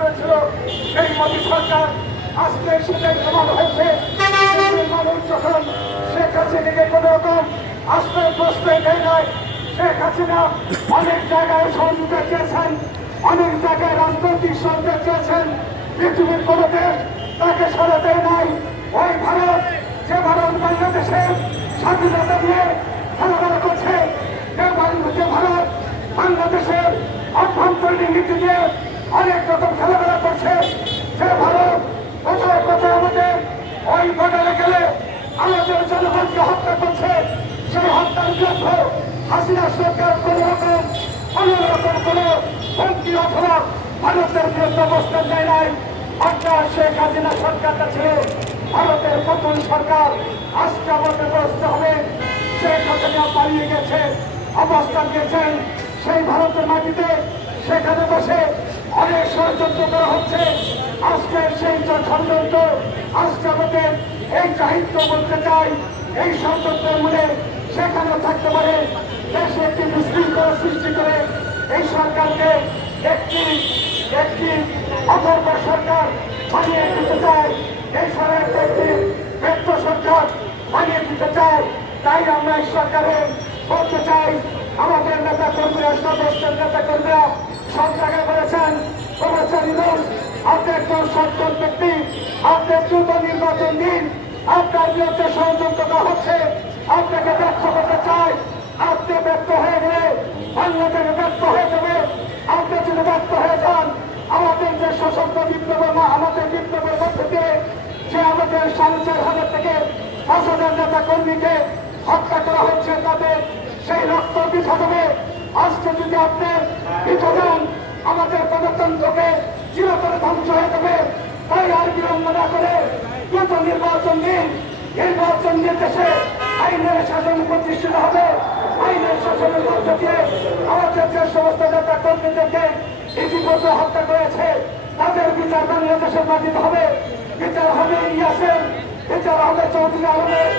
করেছিল সেই মোদী সরকার আজকে সেটাই প্রমাণ হয়েছে। মানুষ যখন শেখ হাসিনাকে কোনো রকম আশ্রয় প্রশ্রয় দেয় নাই, শেখ হাসিনা অনেক জায়গায় সহযোগিতা চেয়েছেন, অনেক জায়গায় রাজনৈতিক সহযোগিতা চেয়েছেন। পৃথিবীর কোনো দেশ তাকে সরে দেয় নাই। ওই ভারত, যে ভারত বাংলাদেশের স্বাধীনতা দিয়ে খেলাধুলা করছে যে ভারত বাংলাদেশের অভ্যন্তরীণ নীতি দিয়ে অনেক রকম খেলাধুলা করছে। যে ভারত কোথায় কোথায় ওই বর্ডারে গেলে আমাদের জনগণকে হত্যা করছে। সেই হত্যার বিরুদ্ধে হাসিনা সরকার কোন রকম কোন রকম কোন হুমকি অথবা ভারতের বিরুদ্ধে অবস্থান নেয় নাই। অর্থাৎ শেখ হাসিনা সরকারটা ছিল ভারতের নতুন সরকার আজকে আমাদের বসতে হবে। শেখ হাসিনা পালিয়ে গেছে, অবস্থান নিয়েছেন। সেই ভারতের মাটিতে সেখানে বসে অনেক ষড়যন্ত্র করা হচ্ছে। আজকে সেই ষড়যন্ত্র, আজকে আমাদের এই সাহিত্য বলতে চাই, এই ষড়যন্ত্রের মূলে সেখানে থাকতে পারে। দেশে একটি বিশৃঙ্খলা সৃষ্টি করে এই সরকারকে একটি একটি অথর্ব সরকার বানিয়ে দিতে চায়। এই সরকারকে একটি ব্যর্থ সরকার বানিয়ে দিতে চায়। তাই আমরা এই সরকারে বলতে চাই। আমাদের নেতা কর্মীরা সদস্য নেতা কর্মীরা সব জায়গায় বলেছেন বলেছেন ইনুস আপনি একজন সচ্ছল ব্যক্তি। আপনি দ্রুত নির্বাচন দিন। আপনার বিরুদ্ধে ষড়যন্ত্র করা হচ্ছে। আপনাকে ব্যর্থ করতে চাই। আপনি ব্যর্থ হয়ে গেলে বাংলাদেশ ব্যর্থ হয়ে যাবে। আপনি যদি ব্যর্থ হয়ে যান, আমাদের যে সশস্ত্র বিপ্লব না আমাদের বিপ্লবের মধ্যে যে আমাদের সাড়ে চার হাজার থেকে পাঁচ হাজার নেতা কর্মীকে হত্যা করা হচ্ছে তাদের সেই রক্ত বিছা দেবে। আজকে যদি আপনি পিঠা দেন, আমাদের গণতন্ত্রকে চিরতরে ধ্বংস হয়ে যাবে। তাই আর বিলম্ব না করে দ্রুত নির্বাচন দিন, নির্বাচন দেশে আইনের শাসন প্রতিষ্ঠিত হবে। আইনের শাসনের মধ্য দিয়ে আমাদের যে সমস্ত নেতা কর্মীদেরকে ইতিমধ্যে হত্যা করেছে, তাদের বিচার বাংলাদেশের মাটিতে হবে। বিচার হবে ইয়াসের বিচার হবে চৌধুরী আলমের।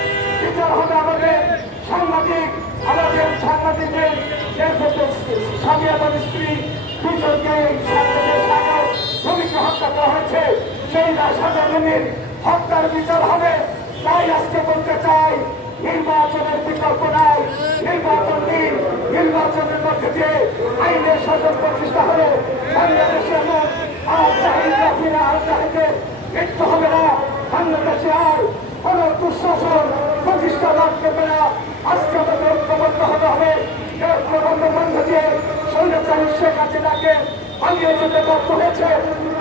সাংবাদিক সাংবাদিকদের স্বামী এবং স্ত্রী দুজনকে শ্রমিককে করা হয়েছে। সেই সাজানের হত্যার বিচার হবে। তাই আজকে বলতে চাই, নির্বাচনের বিকল্প নাই। নির্বাচন দিন, নির্বাচনের মধ্যে দিয়ে আইনের শাসন প্রতিষ্ঠা হবে। বাংলাদেশে এমন আর চাহিদা ফিরে আর চাহিদে মৃত্যু হবে না বাংলাদেশে আর কোন দুঃশাসন প্রতিষ্ঠা লাভ করবে না আজকে আমাদের ঐক্যবদ্ধ হতে হবে প্রবন্ধ বন্ধ দিয়ে সৈন্যচারী শেখ হাসিনাকে যেতে ব্যর্থ হয়েছে।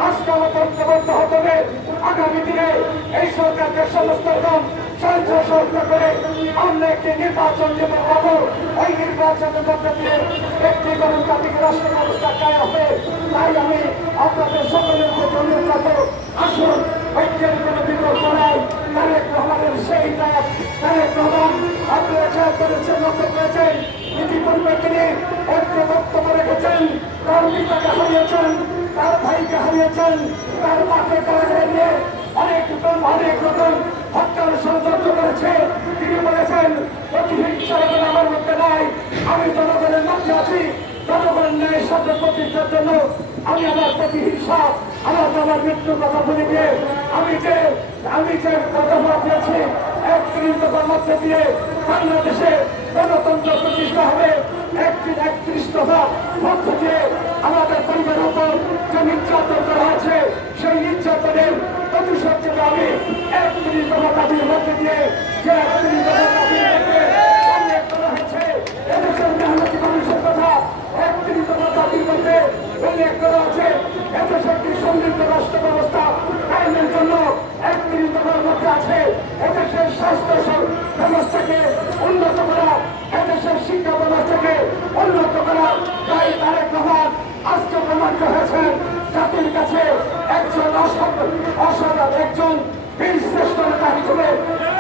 আজকে আমাদের ঐক্যবদ্ধ হতে হবে। আগামী দিনে এই সরকারকে সমস্ত রকম সাহায্য সহযোগিতা করে আমরা একটি নির্বাচন যেতে পাবো ওই নির্বাচনের মধ্যে দিয়ে একটি গণতান্ত্রিক রাষ্ট্র ব্যবস্থা কায় হবে। তাই আমি আপনাদের সকলের প্রতি অনুরোধ করব, আসুন, ঐক্যের কোনো বিকল্প নাই। তারেক রহমানের সেই নায়ক, তারেক রহমান, আপনারা খেয়াল করেছেন, লক্ষ্য করেছেন, ইতিপূর্বে তিনি হারিয়েছেন, তার ভাইকে হারিয়েছেন, তার মাকে কারাগারে নিয়ে অনেক রকম অনেক রকম হত্যার ষড়যন্ত্র করেছে। তিনি বলেছেন প্রতিহিংসা যেন আমার মধ্যে নাই, আমি জনগণের মধ্যে আছি, জনগণের ন্যায় সাথে প্রতিষ্ঠার জন্য আমি আমার প্রতিহিংসা, আমার আমার মৃত্যুর কথা বলে দিয়ে আমি যে আমি যে কথা দিয়েছি একত্রিশ দফার মধ্যে দিয়ে বাংলাদেশে গণতন্ত্র প্রতিষ্ঠা হবে। একত্রিশ একত্রিশ দফা মধ্য দিয়ে আমাদের পরিবারের উপর যে নির্যাতন করা হয়েছে, সেই নির্যাতনের প্রতিশোধ আমি একত্রিশ দফা দাবির মধ্যে দিয়ে যে একত্রিশ দফা দাবির মধ্যে উল্লেখ করা হয়েছে এদেশের মেহনতি মানুষের কথা একত্রিশ দফা দাবির মধ্যে উল্লেখ করা আছে এদেশে একটি সমৃদ্ধ রাষ্ট্র ব্যবস্থা কায়েমের জন্য একত্রিশ দফার মধ্যে আছে এদেশের স্বাস্থ্য সব ব্যবস্থাকে উন্নত করা এদেশের শিক্ষা ব্যবস্থাকে উন্নত করা তাই তারেক রহমান আজকে প্রমাণিত হয়েছেন জাতির কাছে একজন অসাধারণ একজন বীর শ্রেষ্ঠ নেতা হিসেবে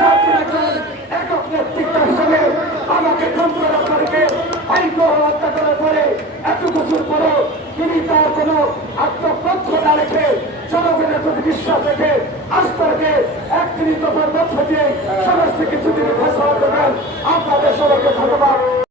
জাতির একজন একক নেতৃত্ব হিসেবে আমাকে তন্ত্র রক্ষাকে আইন হত্যা করার পরে এত কিছুর পরও তিনি তার কোনো আত্মপক্ষ না রেখে জনগণের প্রতি বিশ্বাস রেখে আস্থা রেখে একত্রিশ দফার মধ্য দিয়ে সমস্ত কিছু তিনি ঘোষণা করবেন। আপনাদের সবাইকে ধন্যবাদ।